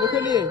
Ô, Kelly.